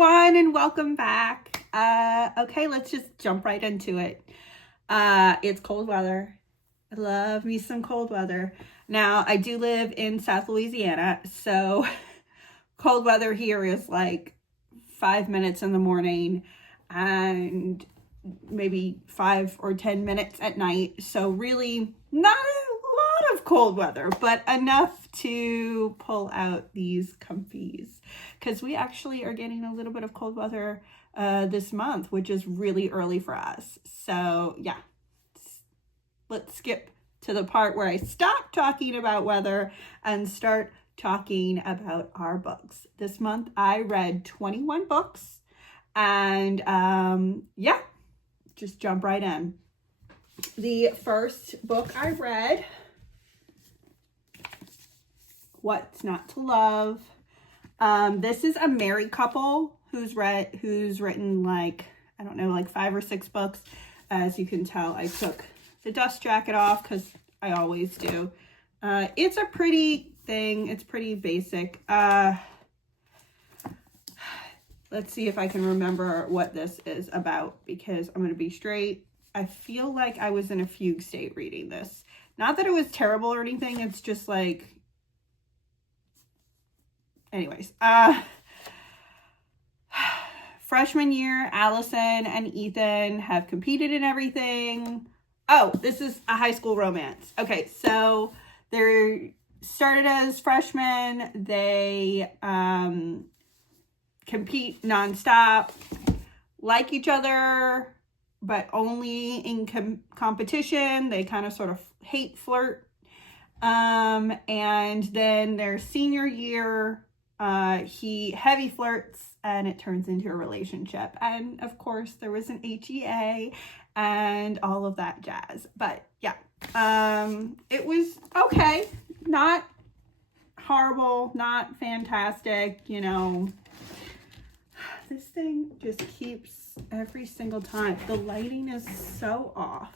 everyone, and welcome back. Okay, let's just jump right into it. It's cold weather. I love me some cold weather. Now, I do live in South Louisiana, so cold weather here is like 5 minutes in the morning and maybe 5 or 10 minutes at night. So really not a lot of cold weather, but enough to pull out these comfies, because we actually are getting a little bit of cold weather this month, which is really early for us. So yeah, let's skip to the part where I stop talking about weather and start talking about our books. This month I read 21 books, and yeah, just jump right in. The first book I read, What's Not to Love. This is a married couple who's written like 5 or 6 books. As you can tell, I took the dust jacket off because I always do. It's a pretty thing. It's pretty basic. Let's see if I can remember what this is about, because I'm going to be straight. I feel like I was in a fugue state reading this. Not that it was terrible or anything. It's just like, anyways, freshman year, Allison and Ethan have competed in everything. Oh, this is a high school romance. Okay, so they're started as freshmen. They compete nonstop, like each other, but only in competition. They kind of sort of hate flirt. And then their senior year, he heavy flirts and it turns into a relationship. And of course there was an HEA and all of that jazz. But yeah, it was okay. Not horrible, not fantastic, you know. This thing just keeps every single time. The lighting is so off.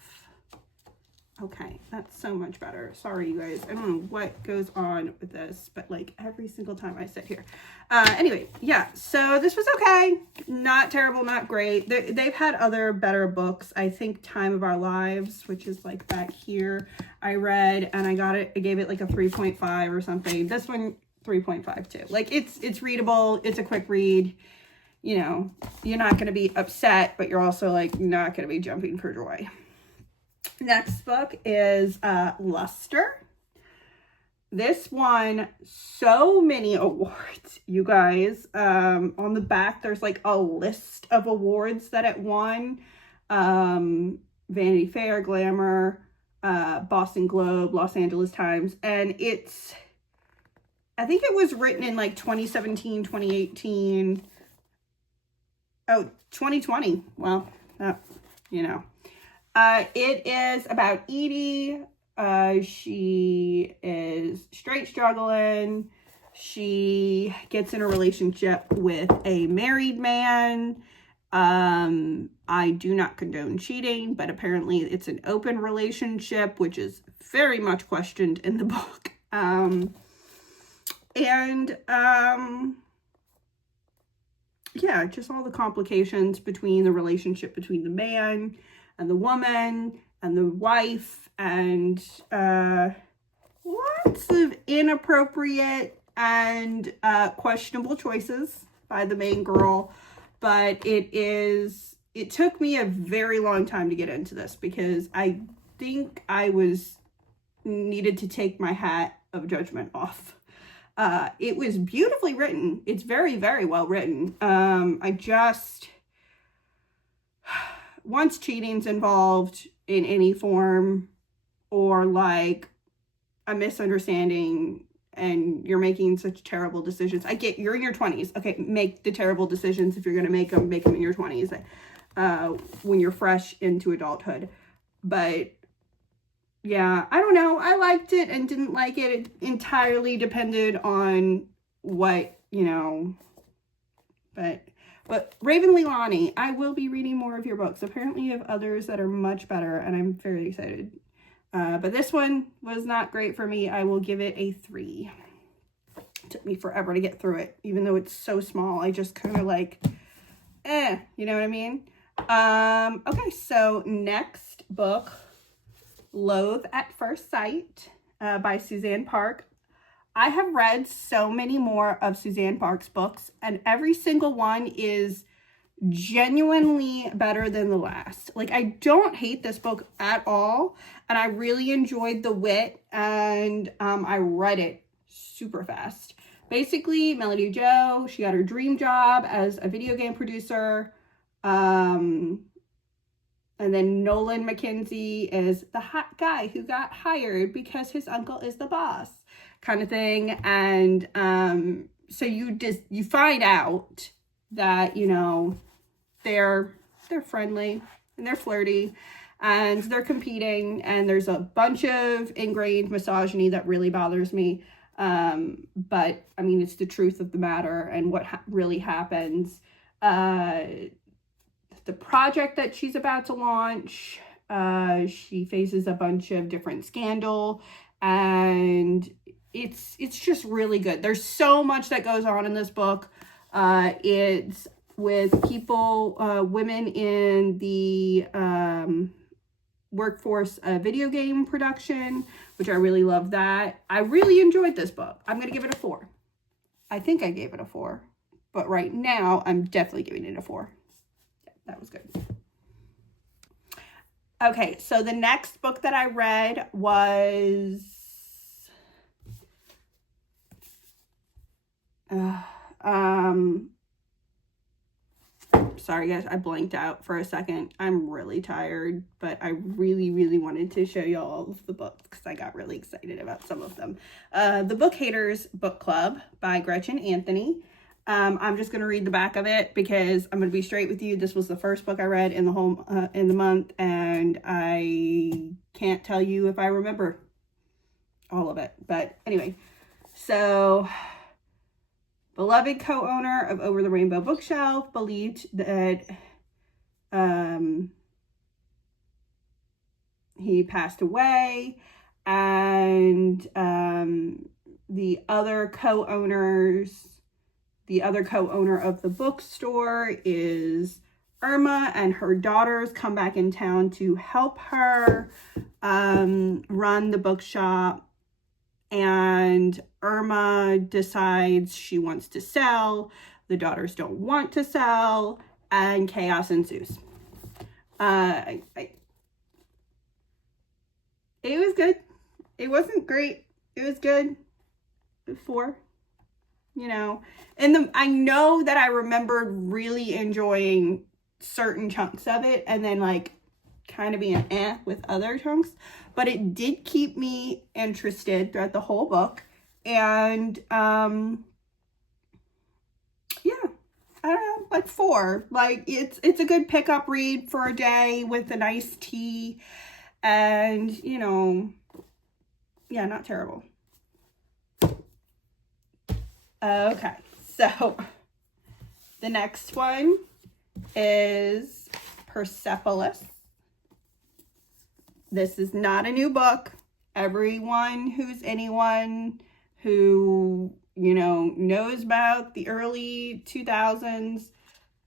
Okay, that's so much better. Sorry, you guys. I don't know what goes on with this, but like every single time I sit here. Anyway, yeah, so this was okay. Not terrible, not great. They've had other better books. I think Time of Our Lives, which is like back here, I read and I gave it like a 3.5 or something. This one, 3.5 too. Like it's readable. It's a quick read. You know, you're not going to be upset, but you're also like not going to be jumping for joy. Next book is Luster. This won so many awards, you guys. On the back, there's like a list of awards that it won. Vanity Fair, Glamour, Boston Globe, Los Angeles Times. And I think it was written in like 2017, 2018. Oh, 2020. Well, you know. It is about Edie. She is straight struggling. She gets in a relationship with a married man. I do not condone cheating, but apparently it's an open relationship, which is very much questioned in the book. Yeah, just all the complications between the relationship between the man and the woman and the wife, and lots of inappropriate and questionable choices by the main girl. But it took me a very long time to get into this, because I think I needed to take my hat of judgment off. It was beautifully written. It's very, very well written. Once cheating's involved in any form, or like a misunderstanding and you're making such terrible decisions. I get you're in your 20s. Okay, make the terrible decisions. If you're going to make them in your 20s, when you're fresh into adulthood. But yeah, I don't know. I liked it and didn't like it. It entirely depended on what, you know, but Raven Leilani, I will be reading more of your books. Apparently you have others that are much better, and I'm very excited. But this one was not great for me. I will give it a 3. took me forever to get through it, even though it's so small. I just kind of like, you know what I mean? Okay, so next book, Loathe at First Sight by Suzanne Park. I have read so many more of Suzanne Park's books, and every single one is genuinely better than the last. Like, I don't hate this book at all, and I really enjoyed the wit, and I read it super fast. Basically, Melody Jo, she got her dream job as a video game producer, and then Nolan McKenzie is the hot guy who got hired because his uncle is the boss, kind of thing. And so you find out that, you know, they're friendly and they're flirty and they're competing, and there's a bunch of ingrained misogyny that really bothers me. But I mean, it's the truth of the matter and what really happens. The project that she's about to launch, she faces a bunch of different scandal, and it's just really good. There's so much that goes on in this book. It's with people, women in the workforce video game production, which I really love that. I really enjoyed this book. I'm going to give it a 4. I think I gave it a 4, but right now I'm definitely giving it a 4. Yeah, that was good. Okay, so the next book that I read was sorry guys, I blanked out for a second. I'm really tired, but I really wanted to show you all of the books because I got really excited about some of them. The Book Haters Book Club by Gretchen Anthony. I'm just going to read the back of it because I'm going to be straight with you. This was the first book I read in the whole in the month, and I can't tell you if I remember all of it. But anyway, so beloved co-owner of Over the Rainbow Bookshelf believed that he passed away, and the other co-owner of the bookstore is Irma, and her daughters come back in town to help her run the bookshop. And Irma decides she wants to sell. The daughters don't want to sell, and chaos ensues. It was good. It wasn't great. It was good. 4, you know. And I know that I remembered really enjoying certain chunks of it, and then like kind of being with other chunks, but it did keep me interested throughout the whole book. And yeah, I don't know, like 4. Like it's a good pickup read for a day with a nice tea, and you know, yeah, not terrible. Okay, so the next one is Persepolis. This is not a new book. Anyone who, you know, knows about the early 2000s,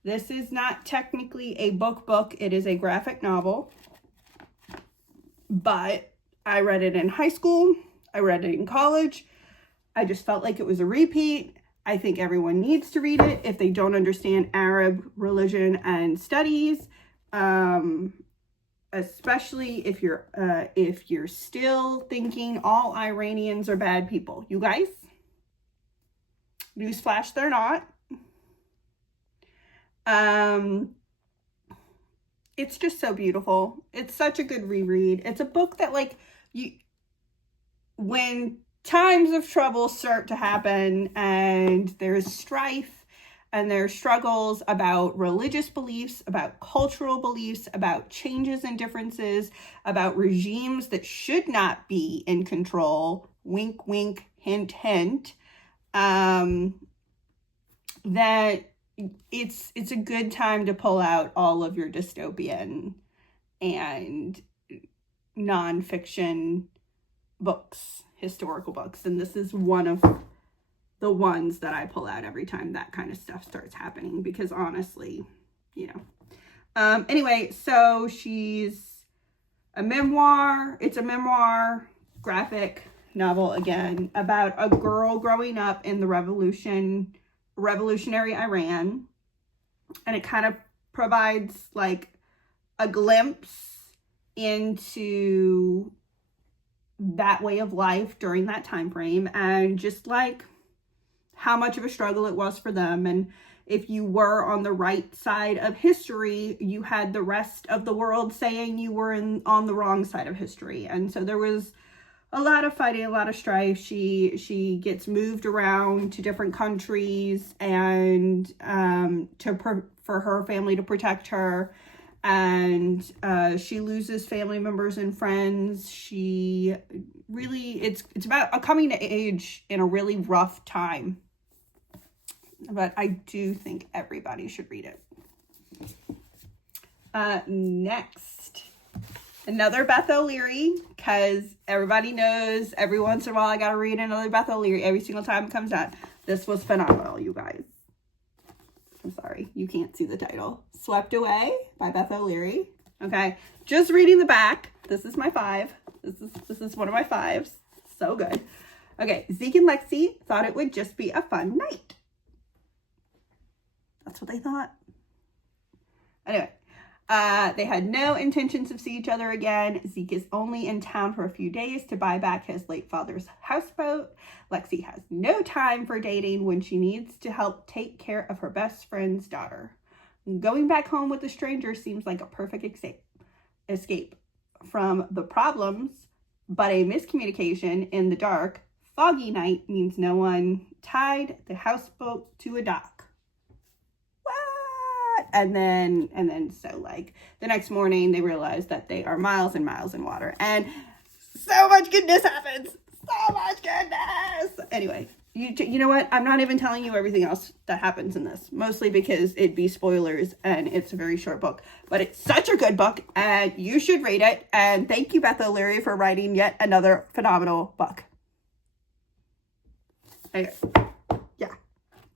this is not technically a book. It is a graphic novel. But I read it in high school. I read it in college. I just felt like it was a repeat. I think everyone needs to read it if they don't understand Arab religion and studies. Especially if you're still thinking all Iranians are bad people. You guys, newsflash, they're not. It's just so beautiful. It's such a good reread. It's a book that, like, when times of trouble start to happen and there's strife and there's struggles about religious beliefs, about cultural beliefs, about changes and differences, about regimes that should not be in control, wink, wink, hint, hint, that it's a good time to pull out all of your dystopian and nonfiction books, historical books. And this is one of the ones that I pull out every time that kind of stuff starts happening, because honestly, you know. Anyway, so she's a memoir. It's a memoir, graphic novel again, about a girl growing up in the revolutionary Iran. And it kind of provides like a glimpse into that way of life during that time frame, and just like how much of a struggle it was for them. And if you were on the right side of history, you had the rest of the world saying you were on the wrong side of history. And so there was a lot of fighting, a lot of strife. She gets moved around to different countries, and for her family to protect her. And she loses family members and friends. She really, it's about a coming to age in a really rough time. But I do think everybody should read it. Next, another Beth O'Leary, because everybody knows every once in a while I gotta read another Beth O'Leary every single time it comes out. This was phenomenal, you guys. I'm sorry, you can't see the title. Swept Away by Beth O'Leary. Okay, just reading the back. This is my 5. This is one of my 5s. So good. Okay, Zeke and Lexi thought it would just be a fun night. That's what they thought. Anyway, they had no intentions of seeing each other again. Zeke is only in town for a few days to buy back his late father's houseboat. Lexi has no time for dating when she needs to help take care of her best friend's daughter. Going back home with a stranger seems like a perfect escape from the problems, but a miscommunication in the dark, foggy night means no one tied the houseboat to a dock. And then so like the next morning they realize that they are miles and miles in water, and so much goodness happens. So much goodness. Anyway, you know what? I'm not even telling you everything else that happens in this, mostly because it'd be spoilers and it's a very short book, but it's such a good book and you should read it. And thank you, Beth O'Leary, for writing yet another phenomenal book. Anyway, yeah,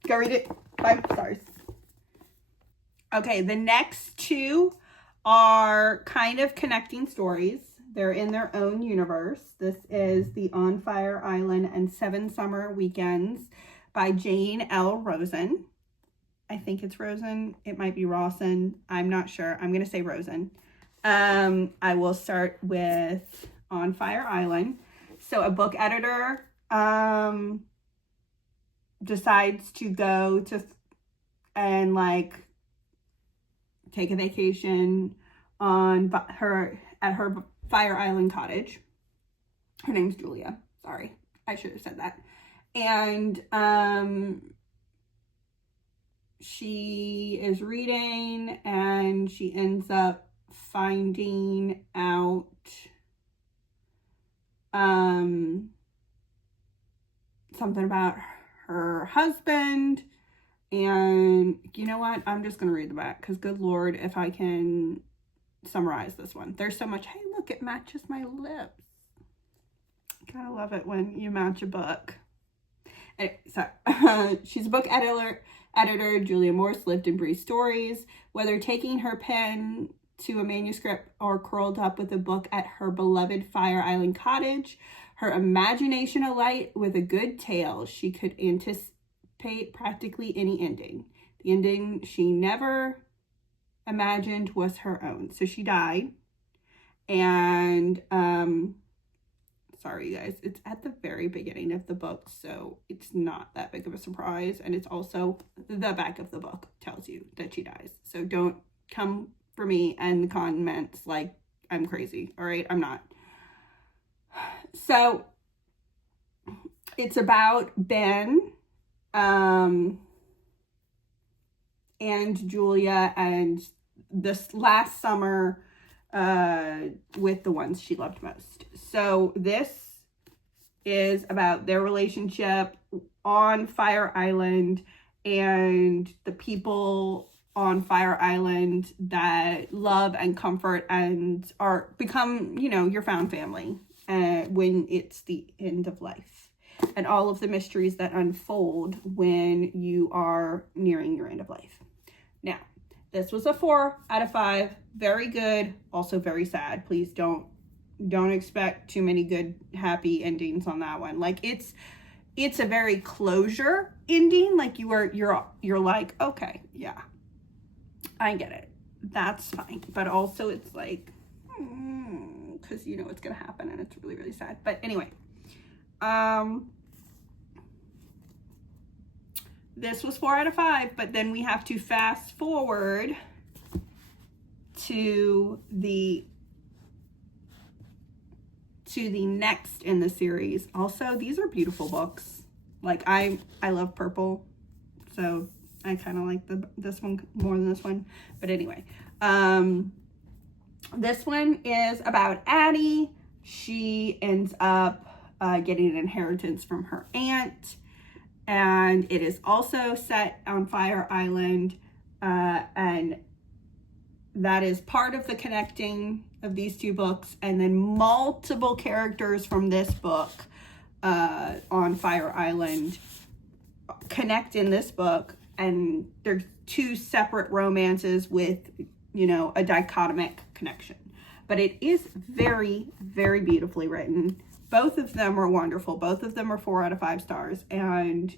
go read it. 5 stars. Okay, the next 2 are kind of connecting stories. They're in their own universe. This is The On Fire Island and 7 Summer Weekends by Jane L. Rosen. I think it's Rosen. It might be Rawson. I'm not sure. I'm going to say Rosen. I will start with On Fire Island. So a book editor decides to go to and like take a vacation at her Fire Island cottage. Her name's Julia. Sorry, I should have said that. And she is reading and she ends up finding out something about her husband. And you know what? I'm just going to read the back because good Lord, if I can summarize this one. There's so much. Hey, look, it matches my lips. Gotta love it when you match a book. Anyway, so she's a book editor. Julia Morse lived and breathed stories. Whether taking her pen to a manuscript or curled up with a book at her beloved Fire Island cottage, her imagination alight with a good tale, she could anticipate practically any ending. The ending she never imagined was her own. So she died. And sorry you guys, it's at the very beginning of the book, so it's not that big of a surprise. And it's also the back of the book tells you that she dies. So don't come for me and the comments like I'm crazy. All right, I'm not. So it's about Ben and Julia and this last summer with the ones she loved most. So this is about their relationship on Fire Island and the people on Fire Island that love and comfort and are become, you know, your found family when it's the end of life. and all of the mysteries that unfold when you are nearing your end of life. Now, this was a 4 out of 5. Very good, also very sad. Please don't expect too many good, happy endings on that one. Like, it's a very closure ending. Like, you're like, okay, yeah, I get it. That's fine. But also it's like, because you know what's gonna happen, and it's really, really sad. But anyway, this was 4 out of 5, but then we have to fast forward to the next in the series. Also, these are beautiful books. Like, I love purple, so I kind of like this one more than this one. But anyway, this one is about Addie. She ends up getting an inheritance from her aunt, and it is also set on Fire Island, and that is part of the connecting of these two books. And then multiple characters from this book on Fire Island connect in this book, and there's 2 separate romances with, you know, a dichotomic connection. But it is very, very beautifully written. Both of them are wonderful. Both of them are 4 out of 5 stars. And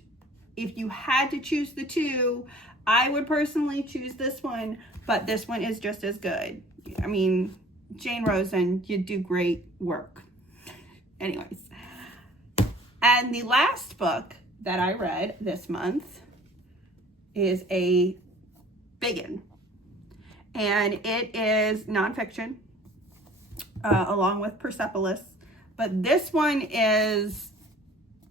if you had to choose the 2, I would personally choose this one, but this one is just as good. I mean, Jane Rosen, you do great work. Anyways. And the last book that I read this month is a biggin. And it is nonfiction, along with Persepolis. But this one is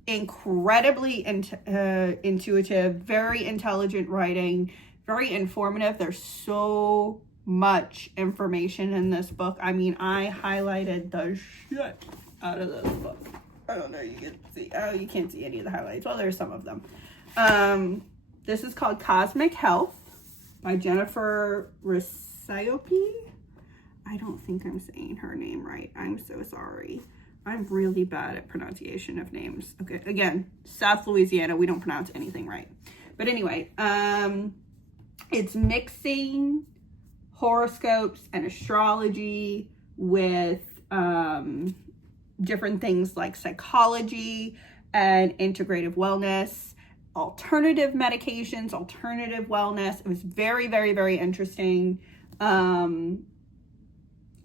incredibly intuitive, very intelligent writing, very informative. There's so much information in this book. I mean, I highlighted the shit out of this book. I don't know, you can see. Oh, you can't see any of the highlights. Well, there's some of them. This is called Cosmic Health by Jennifer Riccioppi. I don't think I'm saying her name right. I'm so sorry. I'm really bad at pronunciation of names. Okay, again, South Louisiana, we don't pronounce anything right. But anyway, it's mixing horoscopes and astrology with different things like psychology and integrative wellness, alternative medications, alternative wellness. It was very, very, very interesting.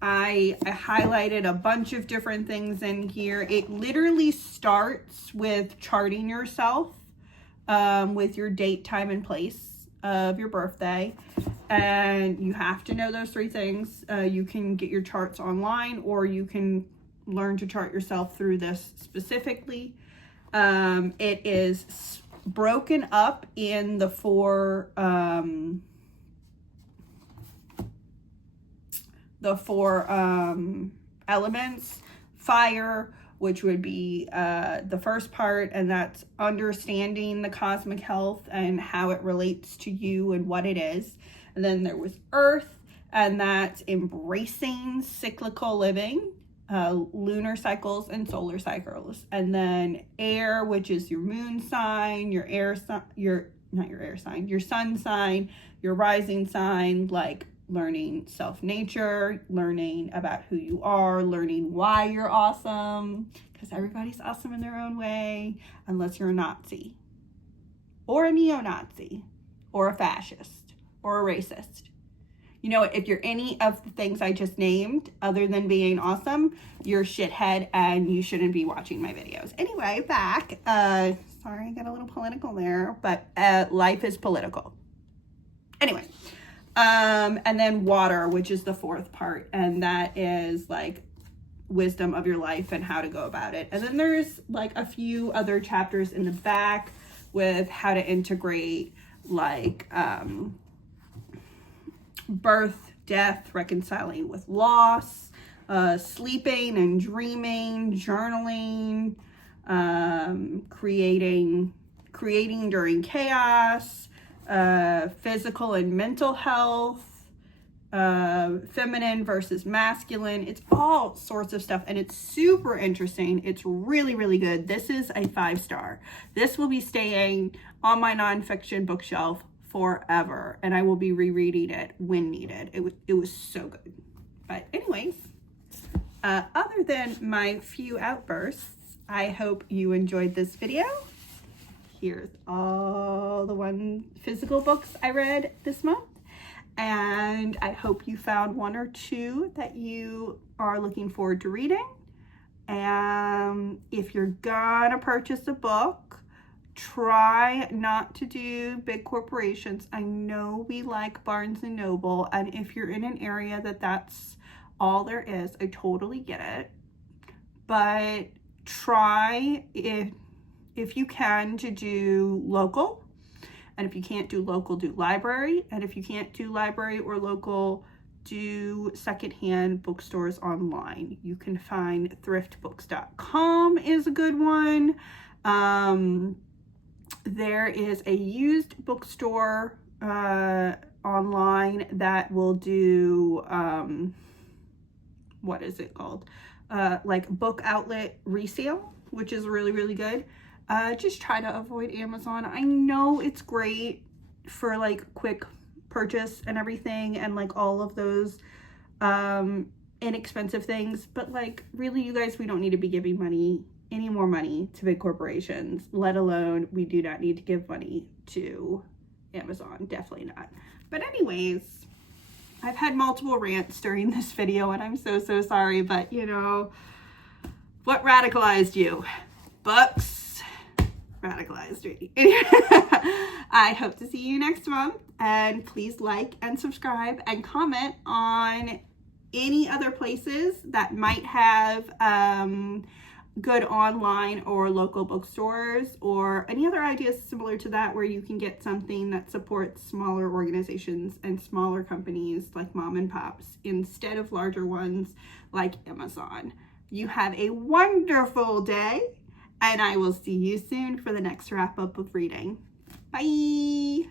I highlighted a bunch of different things in here. It literally starts with charting yourself with your date, time, and place of your birthday. And you have to know those 3 things. You can get your charts online, or you can learn to chart yourself through this specifically. It is broken up in the 4 elements. Fire, which would be the first part, and that's understanding the cosmic health and how it relates to you and what it is. And then there was earth, and that's embracing cyclical living, lunar cycles and solar cycles. And then air, which is your moon sign, your sun sign, your rising sign, like learning self-nature, learning about who you are, learning why you're awesome, because everybody's awesome in their own way, unless you're a Nazi or a neo-Nazi or a fascist or a racist. You know, if you're any of the things I just named, other than being awesome, you're a shithead and you shouldn't be watching my videos. Anyway, back. Sorry, I got a little political there, but life is political. Anyway. And then water, which is the 4th part, and that is like wisdom of your life and how to go about it. And then there's like a few other chapters in the back with how to integrate like birth, death, reconciling with loss, sleeping and dreaming, journaling, creating during chaos, physical and mental health, feminine versus masculine. It's all sorts of stuff, and it's super interesting. It's really, really good. This is a 5-star. This will be staying on my nonfiction bookshelf forever, and I will be rereading it when needed. It was so good. But anyways, other than my few outbursts, I hope you enjoyed this video. Here's all the physical books I read this month. And I hope you found 1 or 2 that you are looking forward to reading. And if you're gonna purchase a book, try not to do big corporations. I know we like Barnes & Noble, and if you're in an area that's all there is, I totally get it. But try, if you can, to do local. And if you can't do local, do library. And if you can't do library or local, do secondhand bookstores online. You can find thriftbooks.com is a good one. There is a used bookstore online that will do, what is it called? Like book outlet resale, which is really, really good. Just try to avoid Amazon. I know it's great for like quick purchase and everything, and like all of those inexpensive things, but like really, you guys, we don't need to be giving any more money to big corporations, let alone we do not need to give money to Amazon. Definitely not. But anyways, I've had multiple rants during this video, and I'm so sorry, but you know, what radicalized you? Books radicalized me. I hope to see you next month, and please like and subscribe and comment on any other places that might have good online or local bookstores, or any other ideas similar to that where you can get something that supports smaller organizations and smaller companies like mom and pops instead of larger ones like Amazon. You have a wonderful day, and I will see you soon for the next wrap up of reading. Bye.